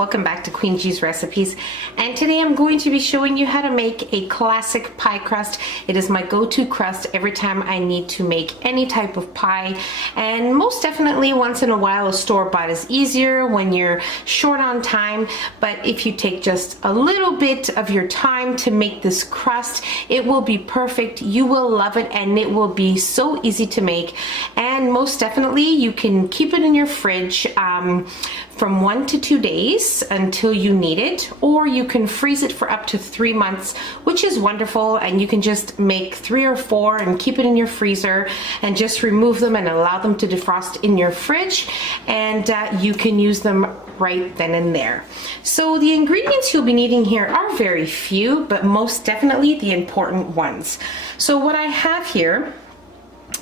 welcome back to Queen G's Recipes, and today I'm going to be showing you how to make a classic pie crust. It is my go-to crust every time I need to make any type of pie, and most definitely once in a while a store-bought is easier when you're short on time, but if you take just a little bit of your time to make this crust, it will be perfect. You will love it and it will be so easy to make, and most definitely you can keep it in your fridge from 1 to 2 days until you need it, or you can freeze it for up to 3 months, which is wonderful, and you can just make 3 or 4 and keep it in your freezer and just remove them and allow them to defrost in your fridge, and you can use them right then and there. So the ingredients you'll be needing here are very few, but most definitely the important ones. So what I have here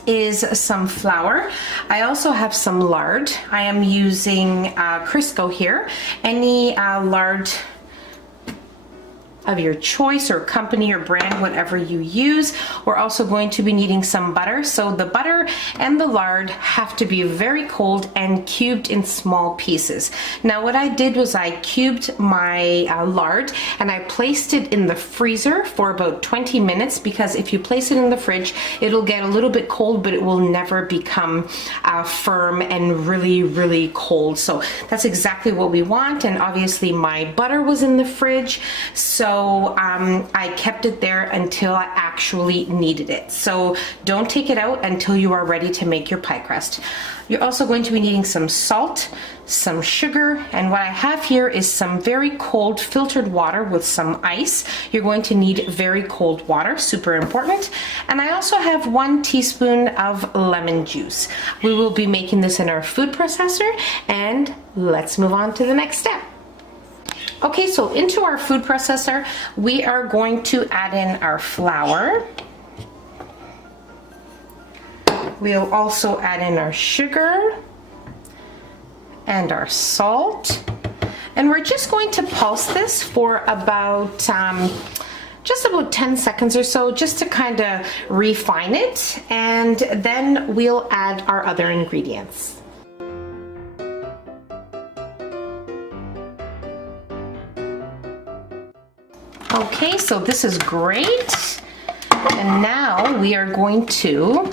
is some flour. I also have some lard. I am using Crisco here. Any lard of your choice, or company or brand, whatever you use. We're also going to be needing some butter. So the butter and the lard have to be very cold and cubed in small pieces. Now what I did was I cubed my lard and I placed it in the freezer for about 20 minutes, because if you place it in the fridge, it'll get a little bit cold, but it will never become firm and really cold. So that's exactly what we want. And obviously my butter was in the fridge, so I kept it there until I actually needed it. So don't take it out until you are ready to make your pie crust. You're also going to be needing some salt, some sugar, and what I have here is some very cold filtered water with some ice. You're going to need very cold water, super important. And I also have 1 teaspoon of lemon juice. We will be making this in our food processor, and let's move on to the next step. Okay, so into our food processor, we are going to add in our flour. We'll also add in our sugar and our salt. And we're just going to pulse this for about just about 10 seconds or so, just to kind of refine it. And then we'll add our other ingredients. Okay, so this is great. And now we are going to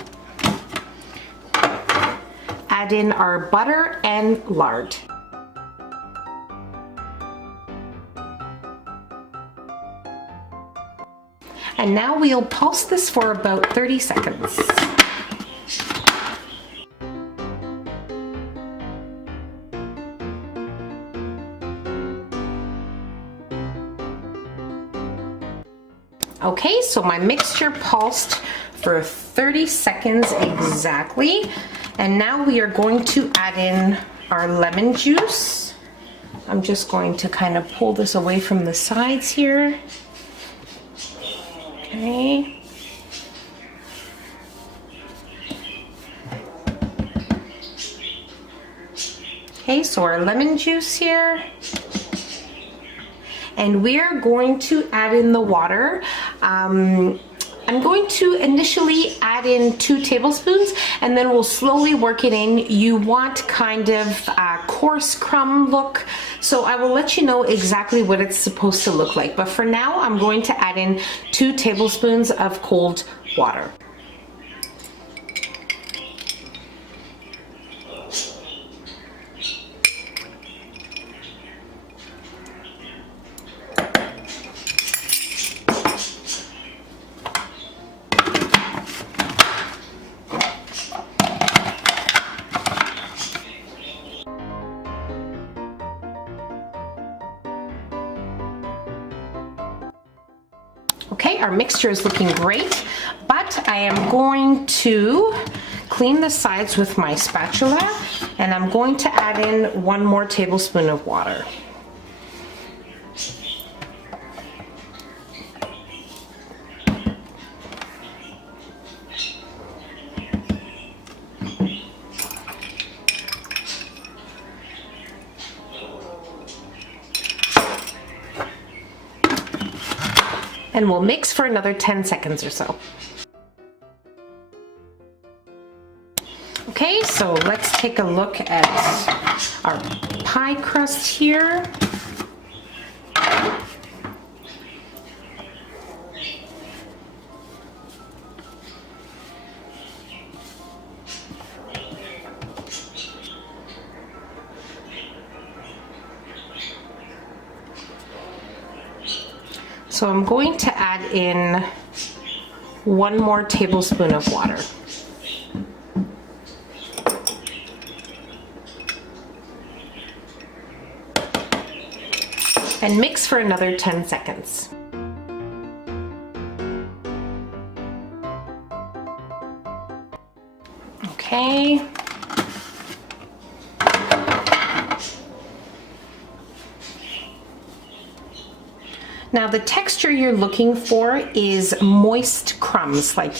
add in our butter and lard. And now we'll pulse this for about 30 seconds. Okay, so my mixture pulsed for 30 seconds exactly, and now we are going to add in our lemon juice. I'm just going to kind of pull this away from the sides here. Okay. Okay, so our lemon juice here. And we're going to add in the water. I'm going to initially add in 2 tablespoons, and then we'll slowly work it in. You want kind of a coarse crumb look, so I will let you know exactly what it's supposed to look like. But for now, I'm going to add in 2 tablespoons of cold water. Okay, our mixture is looking great, but I am going to clean the sides with my spatula, and I'm going to add in 1 more tablespoon of water. And we'll mix for another 10 seconds or so. Okay, so let's take a look at our pie crust here. So I'm going to add in 1 more tablespoon of water. And mix for another 10 seconds. Okay. Now the texture you're looking for is moist crumbs, like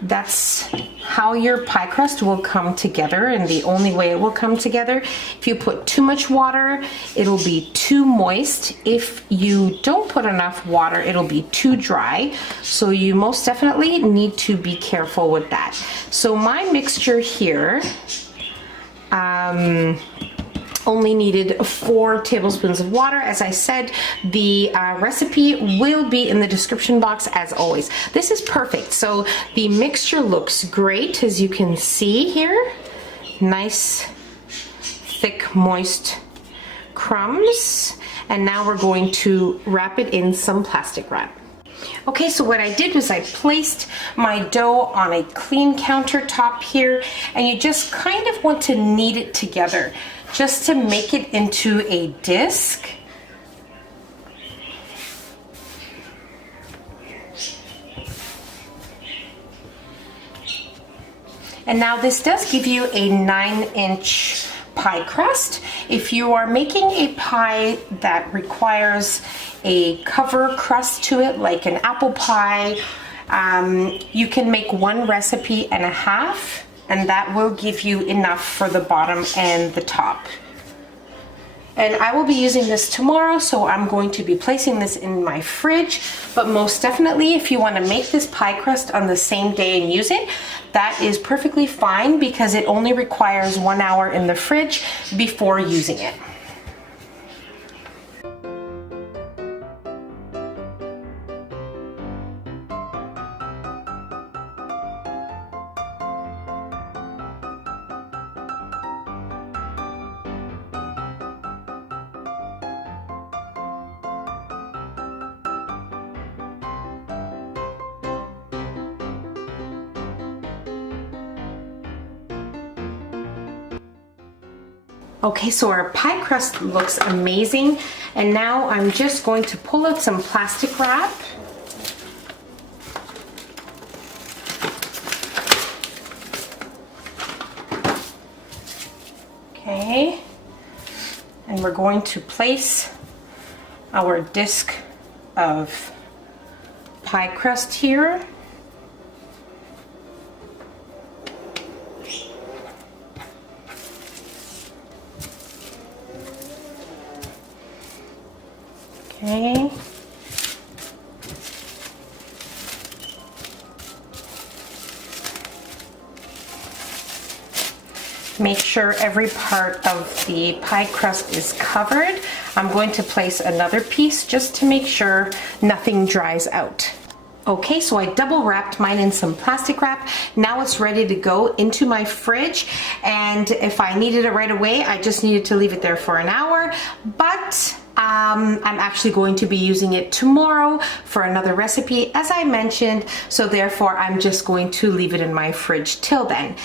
that's how your pie crust will come together, and the only way it will come together. If you put too much water, it'll be too moist. If you don't put enough water, it'll be too dry. So you most definitely need to be careful with that. So my mixture here, only needed 4 tablespoons of water. As I said, the recipe will be in the description box as always. This is perfect. So the mixture looks great, as you can see here. Nice, thick, moist crumbs. And now we're going to wrap it in some plastic wrap. Okay, so what I did was I placed my dough on a clean countertop here, and you just kind of want to knead it together just to make it into a disc. And now this does give you a 9-inch pie crust. If you are making a pie that requires a cover crust to it, like an apple pie, you can make 1 recipe and a half, and that will give you enough for the bottom and the top. And I will be using this tomorrow, so I'm going to be placing this in my fridge. But most definitely, if you want to make this pie crust on the same day and use it, that is perfectly fine, because it only requires 1 hour in the fridge before using it. Okay, so our pie crust looks amazing, and now I'm just going to pull out some plastic wrap. Okay, and we're going to place our disc of pie crust here. Okay. Make sure every part of the pie crust is covered. I'm going to place another piece just to make sure nothing dries out. Okay, so I double wrapped mine in some plastic wrap. Now it's ready to go into my fridge, and if I needed it right away, I just needed to leave it there for an hour, but I'm actually going to be using it tomorrow for another recipe, as I mentioned, so therefore I'm just going to leave it in my fridge till then.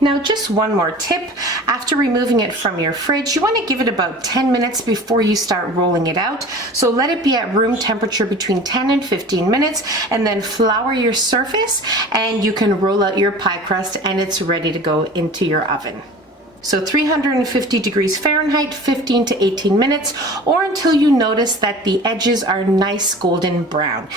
Now, just one more tip. After removing it from your fridge, you want to give it about 10 minutes before you start rolling it out. So let it be at room temperature between 10 and 15 minutes, and then flour your surface, and you can roll out your pie crust, and it's ready to go into your oven. So 350 degrees Fahrenheit, 15 to 18 minutes, or until you notice that the edges are nice golden brown.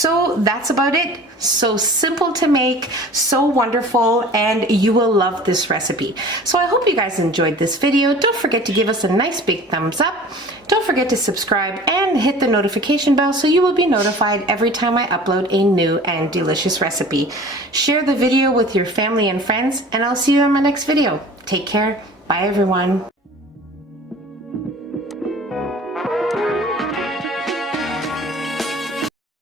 So that's about it. So simple to make, so wonderful, and you will love this recipe. So I hope you guys enjoyed this video. Don't forget to give us a nice big thumbs up. Don't forget to subscribe and hit the notification bell so you will be notified every time I upload a new and delicious recipe. Share the video with your family and friends, and I'll see you in my next video. Take care. Bye everyone.